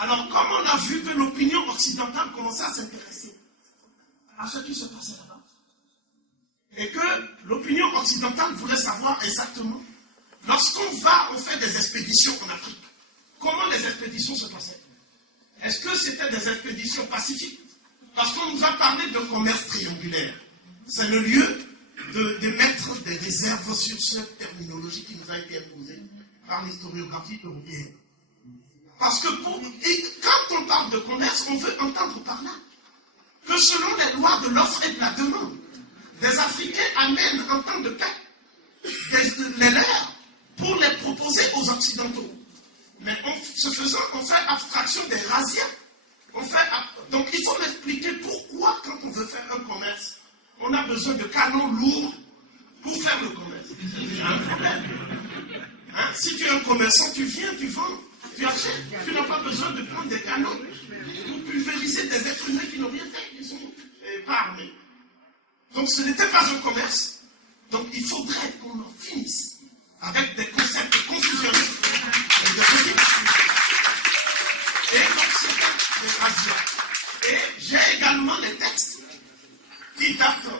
Alors, comme on a vu que l'opinion occidentale commençait à s'intéresser à ce qui se passait là-bas, et que l'opinion occidentale voulait savoir exactement, lorsqu'on fait des expéditions en Afrique, comment les expéditions se passaient? Est-ce que c'était des expéditions pacifiques? Parce qu'on nous a parlé de commerce triangulaire. C'est le lieu de mettre des réserves sur cette terminologie qui nous a été imposée par l'historiographie européenne. Parce que quand on parle de commerce, on veut entendre par là que selon les lois de l'offre et de la demande, des Africains amènent en temps de paix les leurs pour les proposer aux Occidentaux. Mais ce faisant, on fait abstraction des razzias. Donc il faut m'expliquer pourquoi, quand on veut faire un commerce, on a besoin de canons lourds pour faire le commerce. C'est un problème. Hein? Si tu es un commerçant, tu viens, tu vends, tu achètes. Tu n'as pas besoin de prendre des canons pour pulvériser des êtres humains qui n'ont rien fait, qui ne sont pas armés. Donc ce n'était pas un commerce. Donc il faudrait qu'on en finisse avec des concepts confusionnistes et de politique. Et donc c'est des razzias. Et j'ai également les textes qui datent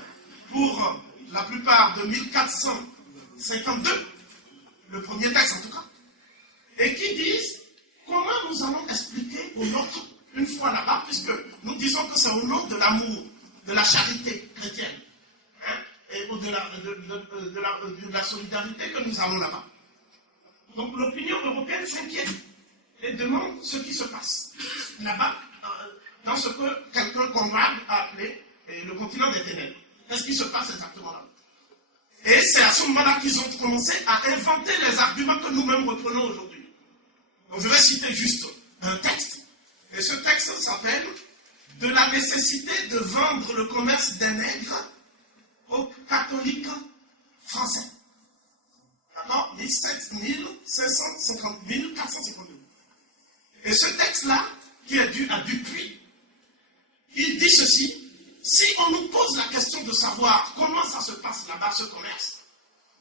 pour la plupart de 1452, le premier texte en tout cas, et qui disent comment nous allons expliquer aux nôtres, une fois là-bas, puisque nous disons que c'est au nom de l'amour, de la charité chrétienne, hein, et de la solidarité que nous allons là-bas. Donc l'opinion européenne s'inquiète et demande ce qui se passe là-bas, dans ce que quelqu'un Conrad a appelé le continent des ténèbres. Qu'est-ce qui se passe exactement là? Et c'est à ce moment-là qu'ils ont commencé à inventer les arguments que nous-mêmes reprenons aujourd'hui. Donc je vais citer juste un texte. Et ce texte s'appelle « De la nécessité de vendre le commerce des nègres aux catholiques français ». D'accord? 1452. Et ce texte-là, qui est dû à Dupuis, il dit ceci: si on nous pose la question de savoir comment ça se passe là-bas, ce commerce,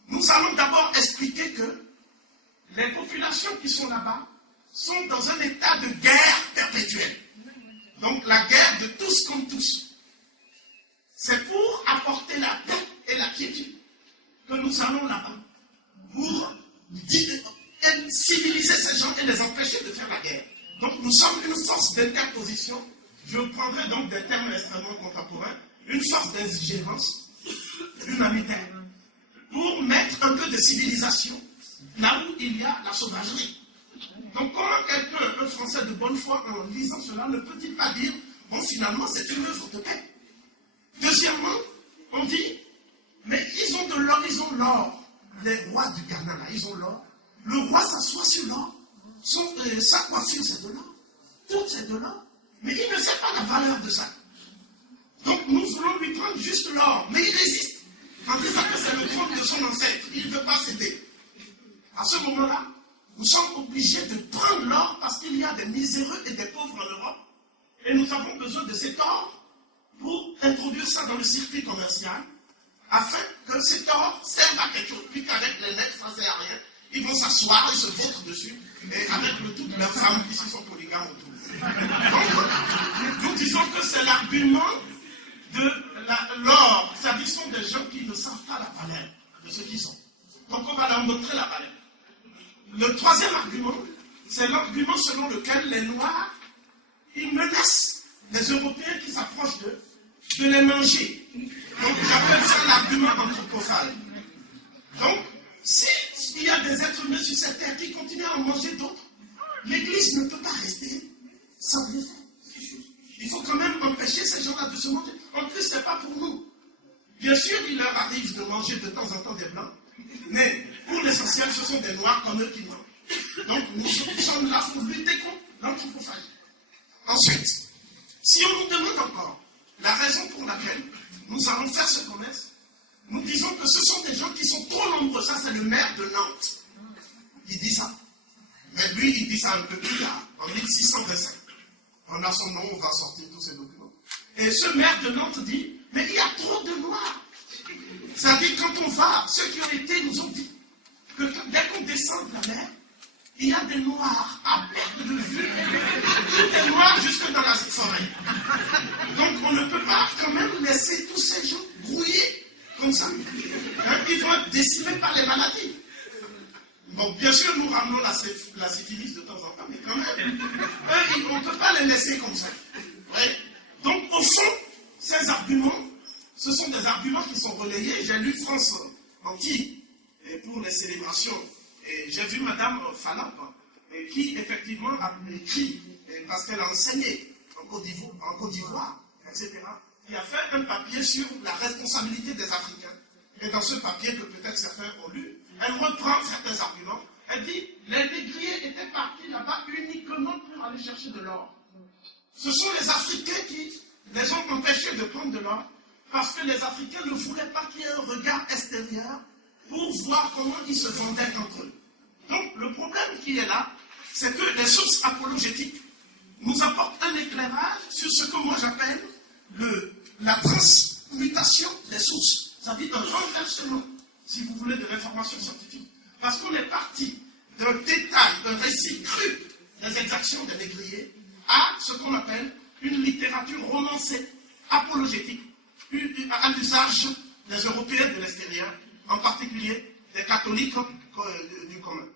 nous allons d'abord expliquer que les populations qui sont là-bas sont dans un état de guerre perpétuelle. Donc la guerre de tous contre tous. C'est pour apporter la paix et la quiétude que nous allons là-bas, pour civiliser ces gens et les empêcher de faire la guerre. Donc nous sommes une force d'interposition. Je prendrai donc des termes extrêmement contemporains, une force d'ingérence humanitaire, pour mettre un peu de civilisation là où il y a la sauvagerie. Donc comment quelqu'un, un Français de bonne foi, en lisant cela, ne peut-il pas dire, bon finalement c'est une œuvre de paix? Deuxièmement, on dit, mais ils ont de l'or, ils ont l'or. Les rois du Ghana là, ils ont l'or. Le roi s'assoit sur l'or. Sa coiffure c'est de l'or. Tout c'est de l'or. Mais il ne sait pas la valeur de ça. Donc nous voulons lui prendre juste l'or. Mais il résiste. En disant que c'est le trône de son ancêtre. Il ne veut pas céder. À ce moment-là, nous sommes obligés de prendre l'or parce qu'il y a des miséreux et des pauvres en Europe. Et nous avons besoin de cet or pour introduire ça dans le circuit commercial, afin que cet or serve à quelque chose. Puis qu'avec les nègres, ça ne sert à rien. Ils vont s'asseoir et se vautrent dessus. Et avec toutes leurs femmes qui sont polygames autour. Donc, nous disons que c'est l'argument de l'or. C'est-à-dire ce sont des gens qui ne savent pas la valeur de ce qu'ils sont. Donc on va leur montrer la valeur. Le troisième argument, c'est l'argument selon lequel les Noirs, ils menacent les Européens qui s'approchent d'eux de les manger. Donc j'appelle ça l'argument anthropophage. Donc, s'il y a des êtres humains sur cette terre qui continuent à en manger d'autres, l'Église ne peut pas rester sans rien faire. Il faut quand même empêcher ces gens-là de se manger. En plus, ce n'est pas pour nous. Bien sûr, il leur arrive de manger de temps en temps des blancs, mais pour l'essentiel, ce sont des noirs comme eux qui mangent. Donc, nous sommes là pour lutter contre l'anthropophagie. Ensuite, si on nous demande encore la raison pour laquelle nous allons faire ce commerce, nous disons que ce sont des gens qui sont trop nombreux. Ça, c'est le maire de Nantes. Il dit ça. Mais lui, il dit ça un peu plus tard, en 1625. On a son nom, on va sortir tous ces documents. Et ce maire de Nantes dit, mais il y a trop de noirs. C'est-à-dire, quand on va, ceux qui ont été nous ont dit que dès qu'on descend de la mer, il y a des noirs à perte de vue. bien sûr, nous ramenons la syphilis de temps en temps, mais quand même, eux, on ne peut pas les laisser comme ça. Ouais. Donc, au fond, ces arguments, ce sont des arguments qui sont relayés. J'ai lu France Antilles pour les célébrations. Et j'ai vu Madame Falap, qui effectivement a écrit, parce qu'elle a enseigné en Côte d'Ivoire, etc., qui a fait un papier sur la responsabilité des Africains. Et dans ce papier que peut-être certains ont lu, elle reprend certains arguments. Elle dit, les négriers étaient partis là-bas uniquement pour aller chercher de l'or. Ce sont les Africains qui les ont empêchés de prendre de l'or, parce que les Africains ne voulaient pas qu'il y ait un regard extérieur pour voir comment ils se vendaient entre eux. Donc, le problème qui est là, c'est que les sources apologétiques nous apportent un éclairage sur ce que moi j'appelle la transmutation des sources. Ça veut dire un renversement, si vous voulez, de l'information scientifique. Parce qu'on est parti d'un détail, d'un récit cru des exactions des négriers à ce qu'on appelle une littérature romancée, apologétique, à l'usage des Européens de l'extérieur, en particulier des catholiques du commun.